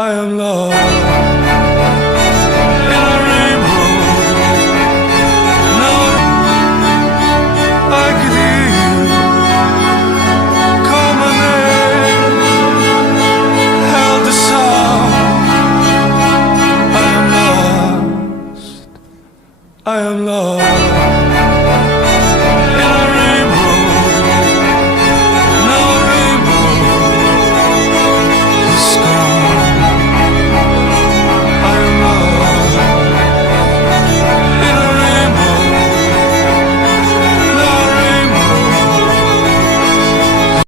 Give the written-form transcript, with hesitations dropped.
I am lost in a rainbow. Now I can hear you call my name. Held the sound. I am lost. I am lost.